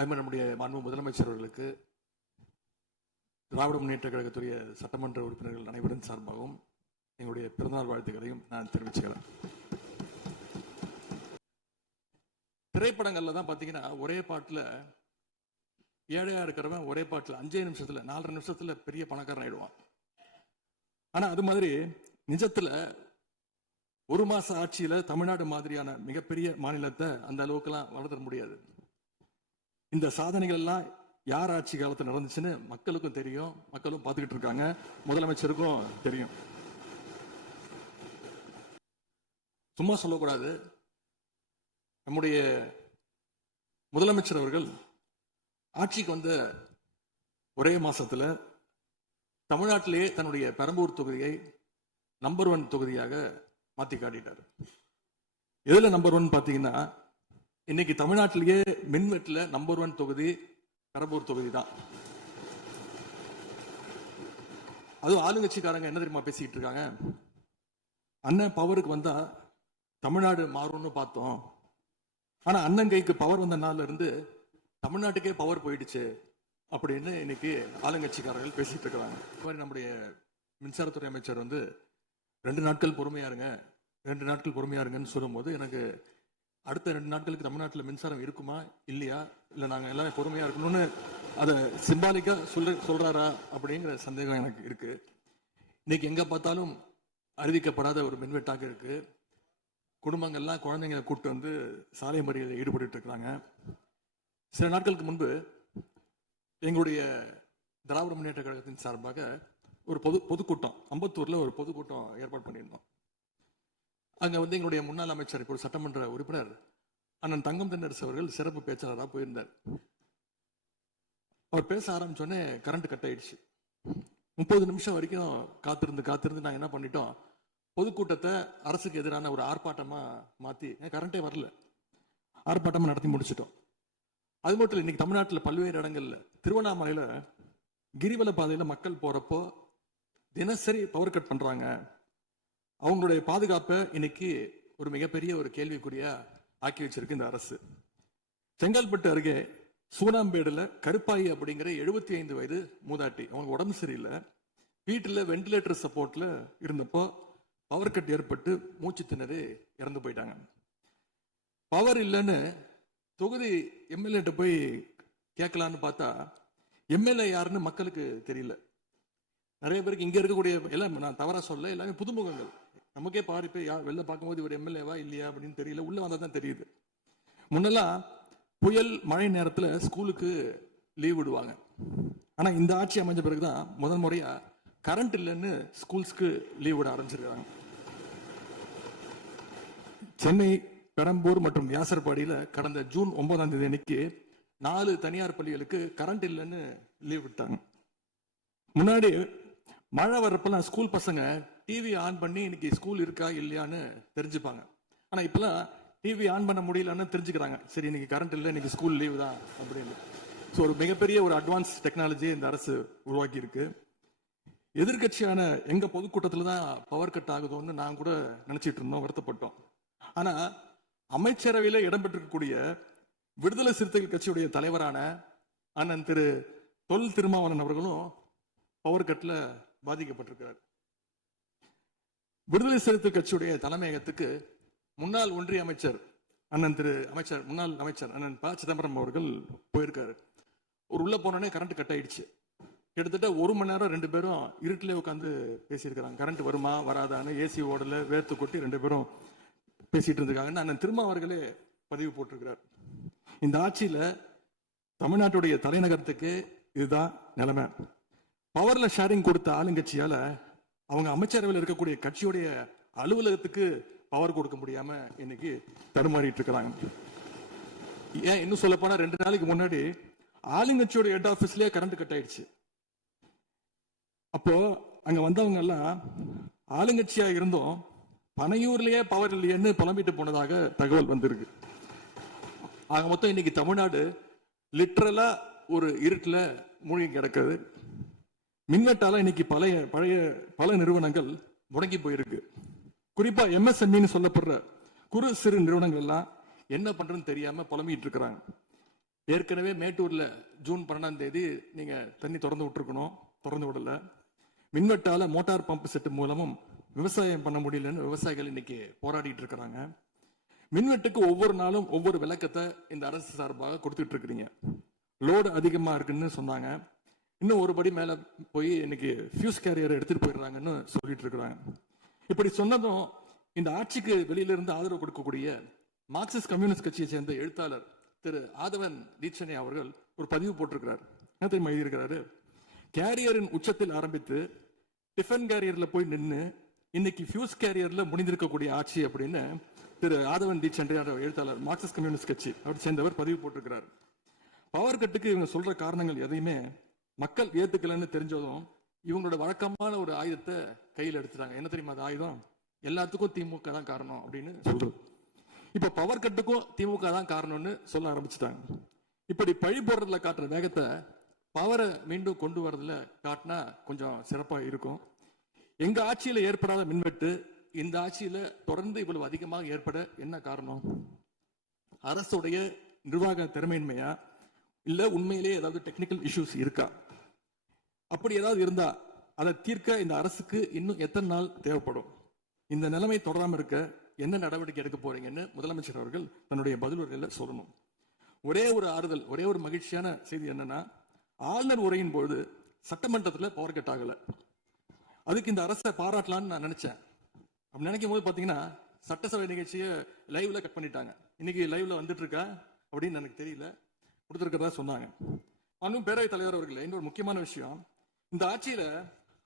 அதுமாதிரி நம்முடைய மாண்பு முதலமைச்சர் அவர்களுக்கு திராவிட முன்னேற்ற கழகத்துடைய சட்டமன்ற உறுப்பினர்கள் அனைவரின் சார்பாகவும் எங்களுடைய பிறந்தநாள் வாழ்த்துக்களையும் நான் தெரிவிச்சுக்கிறேன். திரைப்படங்கள்ல தான் பாத்தீங்கன்னா ஒரே பாட்டுல ஏழையா இருக்கிறவன் ஒரே பாட்டுல 5 நிமிஷத்துல 4 நிமிஷத்துல பெரிய பணக்காரன் ஆயிடுவான். ஆனா அது மாதிரி நிஜத்துல ஒரு மாச ஆட்சியில தமிழ்நாடு மாதிரியான மிகப்பெரிய மாநிலத்தை அந்த அளவுக்குலாம் வளர்த்த முடியாது. இந்த சாதனைகள் எல்லாம் யார் ஆட்சி காலத்தில் நடந்துச்சுன்னு மக்களுக்கும் தெரியும், மக்களும் பார்த்துக்கிட்டு இருக்காங்க, முதலமைச்சருக்கும் தெரியும். சும்மா சொல்லக்கூடாது. நம்முடைய முதலமைச்சர் அவர்கள் ஆட்சிக்கு வந்த ஒரே மாசத்துல தமிழ்நாட்டிலேயே தன்னுடைய பெரம்பூர் தொகுதியை நம்பர் 1 தொகுதியாக மாத்தி காட்டிட்டார். எதுல நம்பர் 1 பாத்தீங்கன்னா, இன்னைக்கு தமிழ்நாட்டிலேயே மின்வெட்டுல நம்பர் 1 தொகுதி பெரம்பூர் தொகுதி தான். அதுவும் ஆளுங்கட்சிக்காரங்க என்ன தெரியுமா பேசிக்கிட்டு இருக்காங்க, அண்ணன் பவருக்கு வந்தா தமிழ்நாடு மாறும்னு பார்த்தோம், ஆனா அண்ணன் கைக்கு பவர் வந்த நாள்ல இருந்து தமிழ்நாட்டுக்கே பவர் போயிடுச்சு அப்படின்னு இன்னைக்கு ஆளுங்கட்சிக்காரர்கள் பேசிட்டு இருக்கிறாங்க. நம்முடைய மின்சாரத்துறை அமைச்சர் 2 நாட்கள் பொறுமையா இருங்க, 2 நாட்கள் பொறுமையா இருங்கன்னு சொல்லும் போது எனக்கு அடுத்த 2 நாட்களுக்கு தமிழ்நாட்டில் மின்சாரம் இருக்குமா இல்லையா, இல்ல நாங்க எல்லாமே பொறுமையா இருக்கணும்னு அதை சிம்பாலிக்கா சொல்றாரா அப்படிங்கிற சந்தேகம் எனக்கு இருக்கு. இன்னைக்கு எங்க பார்த்தாலும் அறிவிக்கப்படாத ஒரு மின்வெட்டாக இருக்கு. குடும்பங்கள்லாம் குழந்தைங்களை கூப்பிட்டு சாலை மறியலில் ஈடுபட்டு இருக்கிறாங்க. சில நாட்களுக்கு முன்பு எங்களுடைய திராவிட முன்னேற்ற கழகத்தின் சார்பாக ஒரு பொதுக்கூட்டம் அம்பத்தூர்ல ஒரு பொதுக்கூட்டம் ஏற்பாடு பண்ணியிருந்தோம். அங்க எங்களுடைய முன்னாள் அமைச்சர், இப்போ சட்டமன்ற உறுப்பினர் அண்ணன் தங்கம் தென்னரசு அவர்கள் சிறப்பு பேச்சாளராக போயிருந்தார். அவர் பேச ஆரம்பிச்சோடனே கரண்ட் கட் ஆயிடுச்சு. 30 நிமிஷம் வரைக்கும் காத்திருந்து நாங்க என்ன பண்ணிட்டோம், பொதுக்கூட்டத்தை அரசுக்கு எதிரான ஒரு ஆர்ப்பாட்டமா மாத்தி, கரண்டே வரல, ஆர்ப்பாட்டமா நடத்தி முடிச்சிட்டோம். அது மட்டும் இல்லை, இன்னைக்கு தமிழ்நாட்டில் பல்வேறு இடங்கள்ல, திருவண்ணாமலையில கிரிவல பாதையில மக்கள் போறப்போ தினசரி பவர் கட் பண்றாங்க. அவங்களுடைய பாதுகாப்பை இன்னைக்கு ஒரு மிகப்பெரிய ஒரு கேள்விக்குறியா ஆக்கி வச்சிருக்கு இந்த அரசு. செங்கல்பட்டு அருகே சூனாம்பேடுல கருப்பாயி அப்படிங்கிற 75 வயது மூதாட்டி, அவங்க உடம்பு சரியில்லை, வீட்டுல வெண்டிலேட்டர் சப்போர்ட்ல இருந்தப்போ பவர் கட் ஏற்பட்டு மூச்சு திணறி இறந்து போயிட்டாங்க. பவர் இல்லைன்னு தொகுதி எம்எல்ஏ போய் கேட்கலான்னு பார்த்தா எம்எல்ஏ யாருன்னு மக்களுக்கு தெரியல. நிறைய பேருக்கு இங்க இருக்கக்கூடிய எல்லாம், நான் தவறா சொல்ல, எல்லாமே புதுமுகங்கள். நமக்கே பாரு வெளில பார்க்கும்போது ஒரு எம்எல்ஏவா இல்லையா அப்படின்னு தெரியல, உள்ள வந்தா தான் தெரியுது. முன்னெல்லாம் புயல் மழை நேரத்துல ஸ்கூலுக்கு லீவ் விடுவாங்க. ஆனா இந்த ஆட்சி அமைஞ்ச பிறகுதான் முதல் முறையா கரண்ட் இல்லைன்னு ஸ்கூல்ஸ்க்கு லீவ் விட ஆரம்பிச்சிருக்காங்க. சென்னை, பெரம்பூர் மற்றும் வியாசர்பாடியில கடந்த ஜூன் 9ஆம் தேதி அன்னைக்கு 4 தனியார் பள்ளிகளுக்கு கரண்ட் இல்லைன்னு லீவ் விட்டாங்க. முன்னாடி மழை வரப்பெல்லாம் ஸ்கூல் பசங்க டிவி ஆன் பண்ணி இன்னைக்கு ஸ்கூல் இருக்கா இல்லையான்னு தெரிஞ்சுப்பாங்க. ஆனா இப்பெல்லாம் டிவி ஆன் பண்ண முடியலன்னு தெரிஞ்சுக்கிறாங்க, சரி இன்னைக்கு கரண்ட் இல்லை, இன்னைக்கு ஸ்கூல் லீவ் தான் அப்படின்னு. ஸோ ஒரு மிகப்பெரிய ஒரு அட்வான்ஸ் டெக்னாலஜி இந்த அரசு உருவாக்கி இருக்கு. எதிர்கட்சியான எங்க பொதுக்கூட்டத்துல தான் பவர் கட் ஆகுதோன்னு நான் கூட நினைச்சிட்டு இருந்தோம், வருத்தப்பட்டோம். ஆனா அமைச்சரவையில இடம்பெற்றிருக்கக்கூடிய விடுதலை சிறுத்தைகள் கட்சியுடைய தலைவரான அண்ணன் திரு தொல் திருமாவளவன் அவர்களும் பவர் கட்ல பாதிக்கப்பட்டிருக்கிறார். விடுதலை சிறுத்தைகள் கட்சியுடைய தலைமையகத்துக்கு முன்னாள் ஒன்றிய அமைச்சர் முன்னாள் அமைச்சர் அண்ணன் ப சிதம்பரம் அவர்கள் போயிருக்காரு. ஒரு உள்ள போனோடனே கரண்ட் கட் ஆயிடுச்சு. கிட்டத்தட்ட 1 மணி நேரம் 2 பேரும் இருட்டிலே உட்காந்து பேசியிருக்கிறாங்க. கரண்ட் வருமா வராதான்னு, ஏசி ஓடல, வேர்த்து கொட்டி 2 பேரும் பேசிட்டு இருந்திருக்காங்கன்னு அண்ணன் திருமா அவர்களே பதிவு போட்டிருக்கிறார். இந்த ஆட்சியில தமிழ்நாட்டுடைய தலைநகரத்துக்கு இதுதான் நிலைமை. பவர்ல ஷேரிங் கொடுத்த ஆளுங்கட்சியால அவங்க அமைச்சரவையில் இருக்கக்கூடிய கட்சியுடைய அலுவலகத்துக்கு பவர் கொடுக்க முடியாம இன்னைக்கு தடுமாறிட்டு இருக்கிறாங்க. ஏன் இன்னும் சொல்ல போனா 2 நாளைக்கு முன்னாடி ஆளுங்கட்சியோட ஹெட் ஆபீஸ்லயே கரண்ட் கட் ஆயிடுச்சு. அப்போ அங்க வந்தவங்க எல்லாம் ஆளுங்கட்சியா இருந்தோம், பனையூர்லயே பவர் இல்லையேன்னு புலம்பிட்டு போனதாக தகவல் வந்திருக்கு. ஆக மொத்தம் இன்னைக்கு தமிழ்நாடு லிட்டரலா ஒரு இருட்டுல மூழ்கி கிடக்குது. மின்வெட்டால இன்னைக்கு பல நிறுவனங்கள் முடங்கி போயிருக்கு. குறிப்பா எம்எஸ்எம்இன்னு சொல்லப்படுற குறு சிறு நிறுவனங்கள் எல்லாம் என்ன பண்றதுன்னு தெரியாம புலம்பிட்டு இருக்கிறாங்க. ஏற்கனவே மேட்டூர்ல ஜூன் 12ஆம் தேதி நீங்க தண்ணி திறந்து விட்டுருக்கணும், திறந்து விடல. மின்வெட்டால மோட்டார் பம்ப் செட் மூலமும் விவசாயம் பண்ண முடியலன்னு விவசாயிகள் இன்னைக்கு போராடிட்டு இருக்கிறாங்க. மின்வெட்டுக்கு ஒவ்வொரு நாளும் ஒவ்வொரு விளக்கத்தை இந்த அரசு சார்பாக கொடுத்துட்டு இருக்கிறீங்க. லோடு அதிகமா இருக்குன்னு சொன்னாங்க. இன்னும் ஒரு படி மேல போய் இன்னைக்கு ஃபியூஸ் கேரியரை எடுத்துட்டு போயிடுறாங்கன்னு சொல்லிட்டு இருக்கிறாங்க. இப்படி சொன்னதும் இந்த ஆட்சிக்கு வெளியில இருந்து ஆதரவு கொடுக்கக்கூடிய மார்க்சிஸ்ட் கம்யூனிஸ்ட் கட்சியை சேர்ந்த எழுத்தாளர் திரு ஆதவன் தீட்சணை அவர்கள் ஒரு பதிவு போட்டிருக்கிறார். என்ன தெரியுமா எழுதியிருக்கிறாரு? கேரியரின் உச்சத்தில் ஆரம்பித்து டிஃபன் கேரியர்ல போய் நின்று இன்னைக்கு ஃபியூஸ் கேரியர்ல முடிந்திருக்கக்கூடிய ஆட்சி அப்படின்னு திரு ஆதவன் தீட்சணை எழுத்தாளர் மார்க்சிஸ்ட் கம்யூனிஸ்ட் கட்சி அவர் சேர்ந்தவர் பதிவு போட்டிருக்கிறார். பவர் கட்டுக்கு இவங்க சொல்ற காரணங்கள் எதையுமே மக்கள் ஏத்துக்கலன்னு தெரிஞ்சதும் இவங்களோட வழக்கமான ஒரு ஆயுதத்தை கையில் எடுத்துட்டாங்க. என்ன தெரியுமா அது ஆயுதம்? எல்லாத்துக்கும் திமுக தான் காரணம் அப்படின்னு சொல்றது. இப்ப பவர் கட்டுக்கும் திமுக தான் காரணம்னு சொல்ல ஆரம்பிச்சுட்டாங்க. இப்படி பழி போடுறதுல காட்டுற வேகத்தை பவரை மீண்டும் கொண்டு வரதுல காட்டினா கொஞ்சம் சிறப்பா இருக்கும். எங்க ஆட்சியில ஏற்படாத மின்வெட்டு இந்த ஆட்சியில தொடர்ந்து இவ்வளவு அதிகமாக ஏற்பட என்ன காரணம்? அரசுடைய நிர்வாக திறமையின்மையா, இல்ல உண்மையிலேயே ஏதாவது டெக்னிக்கல் இஷ்யூஸ் இருக்கா? அப்படி ஏதாவது இருந்தா அதை தீர்க்க இந்த அரசுக்கு இன்னும் எத்தனை நாள் தேவைப்படும்? இந்த நிலைமை தொடராம இருக்க என்ன நடவடிக்கை எடுக்க போறீங்கன்னு முதலமைச்சர் அவர்கள் தன்னுடைய பதிலுரையில சொல்லணும். ஒரே ஒரு ஆறுதல், ஒரே ஒரு மகிழ்ச்சியான செய்தி என்னன்னா, ஆளுநர் உரையின் பொழுது சட்டமன்றத்தில் பவர் கட் ஆகல. அதுக்கு இந்த அரசை பாராட்டலாம்னு நான் நினைச்சேன். அப்படி நினைக்கும் போது பாத்தீங்கன்னா சட்டசபை நிகழ்ச்சியை லைவ்ல கட் பண்ணிட்டாங்க. இன்னைக்கு லைவ்ல வந்துட்டு இருக்கா அப்படின்னு எனக்கு தெரியல, கொடுத்திருக்கிறதா சொன்னாங்க. இன்னும் பேரவைத் தலைவர் அவர்கள் இன்னொரு முக்கியமான விஷயம், இந்த ஆட்சியில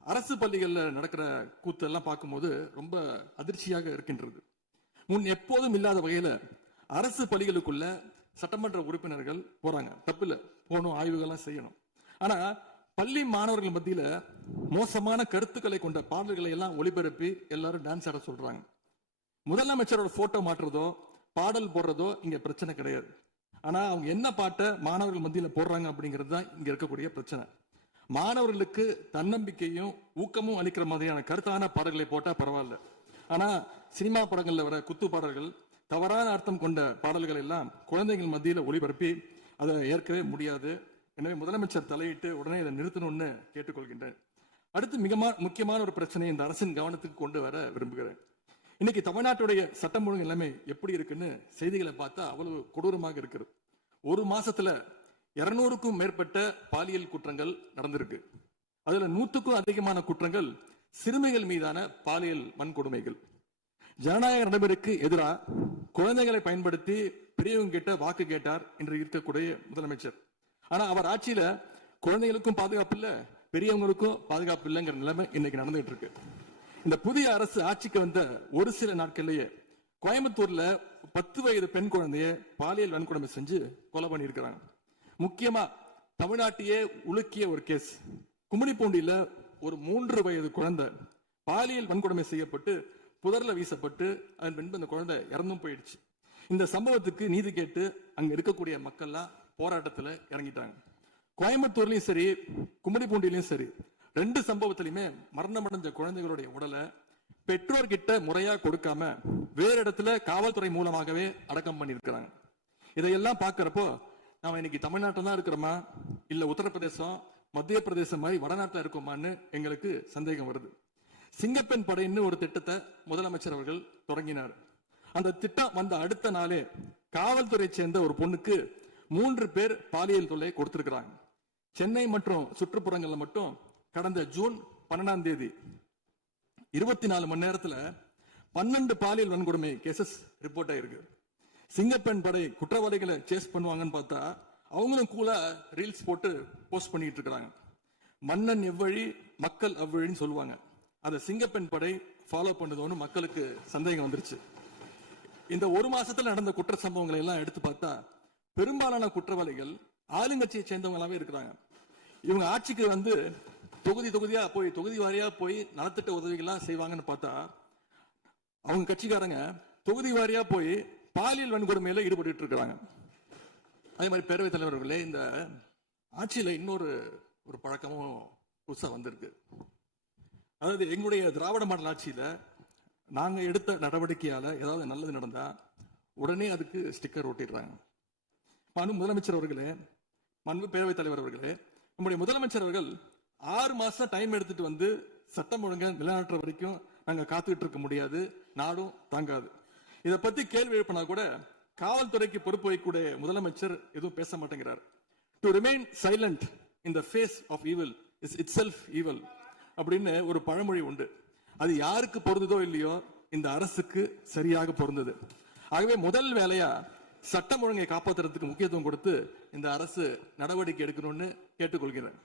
அரசு பள்ளிகள்ல நடக்கிற கூத்தெல்லாம் பார்க்கும்போது ரொம்ப அதிர்ச்சியாக இருக்கின்றது. முன் எப்போதும் இல்லாத வகையில அரசு பள்ளிகளுக்குள்ள சட்டமன்ற உறுப்பினர்கள் போறாங்க. தப்பில்ல, போகணும், ஆய்வுகள்லாம் செய்யணும். ஆனா பள்ளி மாணவர்கள் மத்தியில மோசமான கருத்துக்களை கொண்ட பாடல்களை எல்லாம் ஒளிபரப்பி எல்லாரும் டான்ஸ் ஆட சொல்றாங்க. முதலமைச்சரோட போட்டோ மாற்றுறதோ பாடல் போடுறதோ இங்க பிரச்சனை கிடையாது. ஆனா அவங்க என்ன பாட்டை மாணவர்கள் மத்தியில போடுறாங்க அப்படிங்கிறது தான் இங்க இருக்கக்கூடிய பிரச்சனை. மாணவர்களுக்கு தன்னம்பிக்கையும் ஊக்கமும் அளிக்கிற மாதிரியான கருத்தான பாடல்களை போட்டா பரவாயில்ல. ஆனா சினிமா படங்கள்ல வர குத்து பாடல்கள், தவறான அர்த்தம் கொண்ட பாடல்கள் எல்லாம் குழந்தைகள் மத்தியில ஒளிபரப்பி அதை ஏற்கவே முடியாது. எனவே முதலமைச்சர் தலையிட்டு உடனே இதை நிறுத்தணும்னு கேட்டுக்கொள்கின்றேன். அடுத்து மிக முக்கியமான ஒரு பிரச்சனையை இந்த அரசின் கவனத்துக்கு கொண்டு வர விரும்புகிறேன். இன்னைக்கு தமிழ்நாட்டுடைய சட்டம் ஒழுங்கு நிலைமை எப்படி இருக்குன்னு செய்திகளை பார்த்தா அவ்வளவு கொடூரமாக இருக்கிறது. ஒரு மாசத்துல 200க்கும் மேற்பட்ட பாலியல் குற்றங்கள் நடந்திருக்கு. அதுல 100க்கும் அதிகமான குற்றங்கள் சிறுமிகள் மீதான பாலியல் வன்கொடுமைகள். ஜனநாயக நடைமுறைக்கு எதிராக குழந்தைகளை பயன்படுத்தி பெரியவங்க கிட்ட வாக்கு கேட்டார் என்று இருக்கக்கூடிய முதலமைச்சர். ஆனா அவர் ஆட்சியில குழந்தைகளுக்கும் பாதுகாப்பு இல்ல, பெரியவங்களுக்கும் பாதுகாப்பு இல்லைங்கிற நிலைமை இன்னைக்கு நடந்துட்டு இருக்கு. இந்த புதிய அரசு ஆட்சிக்கு வந்த ஒரு சில நாட்கள்லயே கோயம்புத்தூர்ல 10 வயது பெண் குழந்தைய பாலியல் வன்கொடுமை செஞ்சு கொலை பண்ணி இருக்கிறாங்க. முக்கியமா தமிழ்நாட்டையே உலுக்கிய ஒரு கேஸ், கும்மிடிப்பூண்டியில ஒரு 3 வயது குழந்தை பாலியல் வன்கொடுமை செய்யப்பட்டு புதர்ல வீசப்பட்டு அதன் பின்பு அந்த குழந்தை இறந்தும் போயிடுச்சு. இந்த சம்பவத்துக்கு நீதி கேட்டு அங்க இருக்கக்கூடிய மக்கள்லாம் போராட்டத்துல இறங்கிட்டாங்க. கோயம்புத்தூர்லயும் சரி, கும்மிடிப்பூண்டிலையும் சரி, 2 சம்பவத்திலுமே மரணமடைஞ்ச குழந்தைகளுடைய உடலை பெற்றோர்கிட்ட முறையா கொடுக்காம வேற இடத்துல காவல்துறை மூலமாகவே அடக்கம் பண்ணிருக்கிறாங்க. இதையெல்லாம் பாக்குறப்போ நாம இன்னைக்கு தமிழ்நாட்டில் தான் இருக்கிறோமா, இல்ல உத்தரப்பிரதேசம், மத்திய பிரதேசம் மாதிரி வடநாட்டில் இருக்கோமான்னு எங்களுக்கு சந்தேகம் வருது. சிங்கப்பெண் படைன்னு ஒரு திட்டத்தை முதலமைச்சர் அவர்கள் தொடங்கினார். அந்த திட்டம் வந்த அடுத்த நாளே காவல்துறை சேர்ந்த ஒரு பொண்ணுக்கு 3 பேர் பாலியல் தொல்லை கொடுத்திருக்கிறாங்க. சென்னை மற்றும் சுற்றுப்புறங்கள்ல மட்டும் கடந்த ஜூன் 12ஆம் தேதி 24 மணி நேரத்துல 12 பாலியல் வன்கொடுமை கேசஸ் ரிப்போர்ட் ஆயிருக்கு. சிங்கப்பெண் படை குற்றவாளிகளை சேஸ் பண்ணுவாங்கன்னு பார்த்தா அவங்களும் கூட ரீல்ஸ் போட்டு போஸ்ட் பண்ணிட்டு இருக்காங்க. மன்னன் எவ்வழி மக்கள் அவ்வழின்னு சொல்லுவாங்க. அதை சிங்கப்பெண் படை ஃபாலோ பண்ணுதோன்னு மக்களுக்கு சந்தேகம் வந்துருச்சு. இந்த ஒரு மாசத்துல நடந்த குற்ற சம்பவங்களை எல்லாம் எடுத்து பார்த்தா பெரும்பாலான குற்றவாளிகள் ஆளுங்கட்சியை சேர்ந்தவங்களாவே இருக்கிறாங்க. இவங்க ஆட்சிக்கு வந்து தொகுதி வாரியா போய் நலத்திட்ட உதவிகள்லாம் செய்வாங்கன்னு பார்த்தா அவங்க கட்சிக்காரங்க தொகுதி வாரியா போய் பாலியல் வன்கொடுமையில ஈடுபட்டு இருக்கிறாங்க. அதே மாதிரி பேரவைத் தலைவர்களே, இந்த ஆட்சியில இன்னொரு பழக்கமும் புதுசா வந்திருக்கு. அதாவது எங்களுடைய திராவிட மாடல் ஆட்சியில நாங்க எடுத்த நடவடிக்கையால ஏதாவது நல்லது நடந்தா உடனே அதுக்கு ஸ்டிக்கர் ஒட்டிடுறாங்க. முதலமைச்சர் அவர்களே, மாண்பு பேரவைத் தலைவர் அவர்களே, நம்முடைய முதலமைச்சர் அவர்கள் 6 மாசம் டைம் எடுத்துட்டு வந்து சட்டம் ஒழுங்கை நிலைநாட்டுற வரைக்கும் நாங்க காத்துக்கிட்டு இருக்க முடியாது, நாடும் தாங்காது. இதை பத்தி கேள்வி எழுப்பினா கூட காவல்துறைக்கு பொறுப்பு வைக்கக்கூடிய முதலமைச்சர் எதுவும் பேச மாட்டேங்கிறார். To remain silent in the face of evil is itself evil அப்படின்னு ஒரு பழமொழி உண்டு. அது யாருக்கு பொருந்ததோ இல்லையோ இந்த அரசுக்கு சரியாக பொருந்தது. ஆகவே முதல் வேலையா சட்டம் ஒழுங்கை காப்பாற்றுறதுக்கு முக்கியத்துவம் கொடுத்து இந்த அரசு நடவடிக்கை எடுக்கணும்னு கேட்டுக்கொள்கிறேன்.